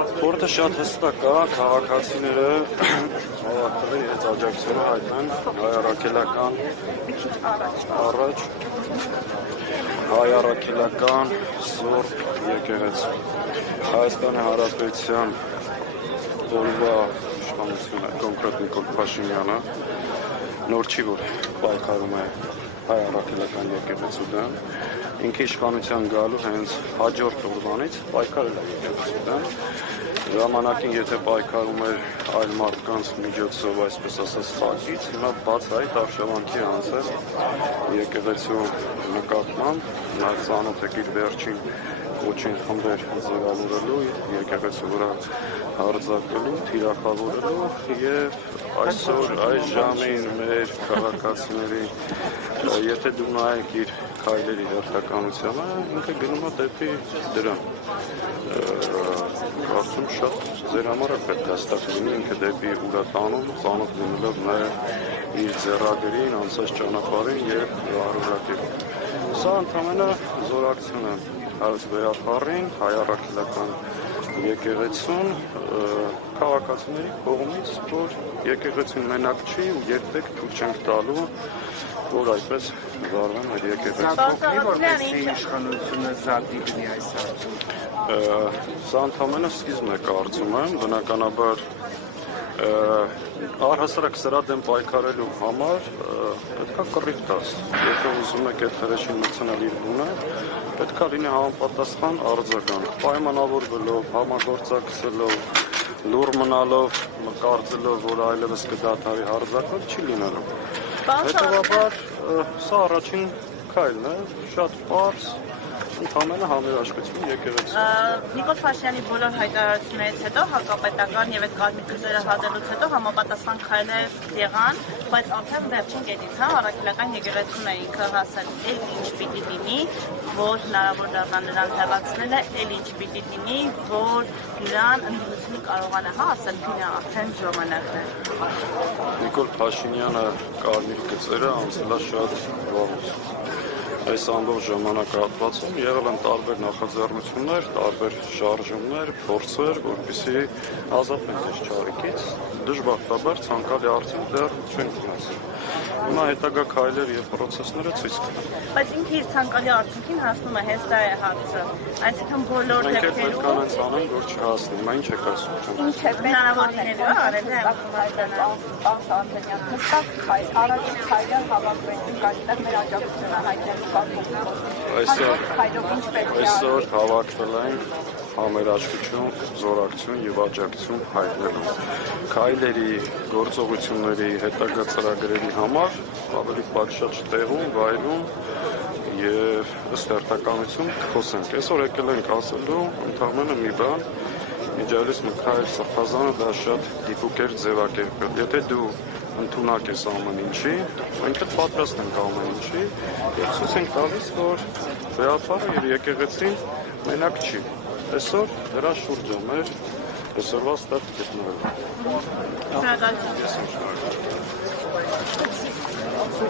Խորհուրդը շատ հստակ է, քաղաքացիները հավաքվել իրենց աջակցությունը հայտնեն հայ առաքելական առաջ, հայ առաքելական Սուրբ եկեղեցու, Հայաստանի Հանրապետության օրվա իշխանությունը, կոնկրետ Նիկոլ Փաշինյանը, նոր չի, որ պայքարում է հայ առաքելական եկեղեցու դեմ, ինքը իշխանության գալու հենց հաջորդ օրվանից պայքարել է եկեղեցու դեմ, ժամանակին եթե պայքարում էր այլ մարդկանց միջոցով, այսպես ասած, խաղից, հիմա բացահայտ արշավանքի անցել եկեղեցու նկատմամբ, նա ծանոթ եք իր վերջին կոչին խմբեր ձևավորելու, եկեղեցու վրա հարձակվելու, թիրախավորելու եւ այսօր այս ժամին մեր քաղաքացիների, եթե դու նայեք իր քայլերի հերթականությանը, ինքը գնում է դեպի դրան։ Կարծում շատ ձեր համար է պետք է հստակ լինի, ինքը դեպի ուր է տանում, ծանոթ լինելով նաև իր ձեռագրին, անցած ճանապարհին եւ առօրյակին։ Սա ընդհանրապես զորակցություն է հայոց վերախառին, հայ առաքելական եկեղեցուն քաղաքացիների կողմից, որ եկեղեցին մենակ չի ու երբեք թույլ չենք տալու, որ այդպես վարվեն այդ եկեղեցին։ Որպեսզի իշխանությունը զատի գնի այս հարցում։ Սա ընդհանրապես սկիզբն է, կարծում եմ, բնականաբար առհասարակ սրա դեմ պայքարելու համար պետք է կռիվ տաս։ Եթե ուզում եք այդ հրեշին մտցնել իր բունը, պետք է լինի համապատասխան արձագանք, պայմանավորվելով, համագործակցելով, լուռ մնալով, կարծելով, որ այլևս կդադարի հարձակվել, չի լինելու։ Հետևաբար սա առաջին քայլն է, շատ պարզ, ընդհանրապես համերաշխություն եկեղեցու։ Նիկոլ Փաշինյանի բոլոր հայտարարություններից հետո հակապետական եւ այդ կարմիր գծերը հատելուց հետո համապատասխան քայլեր եղան, բայց արդեն վերջին կետից, առաքելական եկեղեցուն է ինքը հասել, էլ ինչ պիտի լինի, որ հնարավոր դառնա նրան հեռացնելը, էլ ինչ պիտի լինի, որ նրան ընդդիմությունը կարողանա ասել, գինը արդեն ժամանակն է։ Նիկոլ Փաշինյանը կարմիր գծերը անցել է շատ վաղուց։ Այս ամբողջ ժամանակահատվածում եղել են տարբեր նախաձեռնություններ, տարբեր շարժումներ, փորձեր, որպեսզի ազատվեն այս չարիքից, դժբախտաբար ցանկալի արդյունք դեռ չեն ունեցել։ Հիմա հետագա քայլեր եւ պրոցեսները ցույց կտան։ Բայց ինքը իր ցանկալի արդյունքին հասնում է, հենց դա է հարցը։ Այսինքն բոլոր դեպքերում պետք է անց անեն, որ չհասնի, մա ինչ է ասում։ Ինչ է հնարավոր լինելու արել է պարզ Անդրանյան, հստակ քայլ, առաջին քայլը հավաքվեցինք այստեղ մեր աջակցությունը հայտնելու Այսօր հավաքվել ենք համերաշխություն, զորակցություն եւ աջակցություն հայտնելու։ Քայլերի, գործողությունների, հետագա ծրագրերի համար ավելի պատշաճ տեղում, վայրում եւ ըստ հերթականություն կխոսենք։ Այսօր եկել ենք ասելու ընդհանրապես մի բան, Միջալից Միկայել Սրբազանը դա շատ դիպուկ էր ձևակերպել։ Եթե դու ընդունակ ես ամեն ինչի, մենք էլ պատրաստ ենք ամեն ինչի եւ ցույց ենք տալիս, որ վեհապարը եւ եկեղեցին մենակ չի։ Այսօր դրա շուրջը մեր այսօրվա ստեղ գտնվելու։ Շնորհակալություն։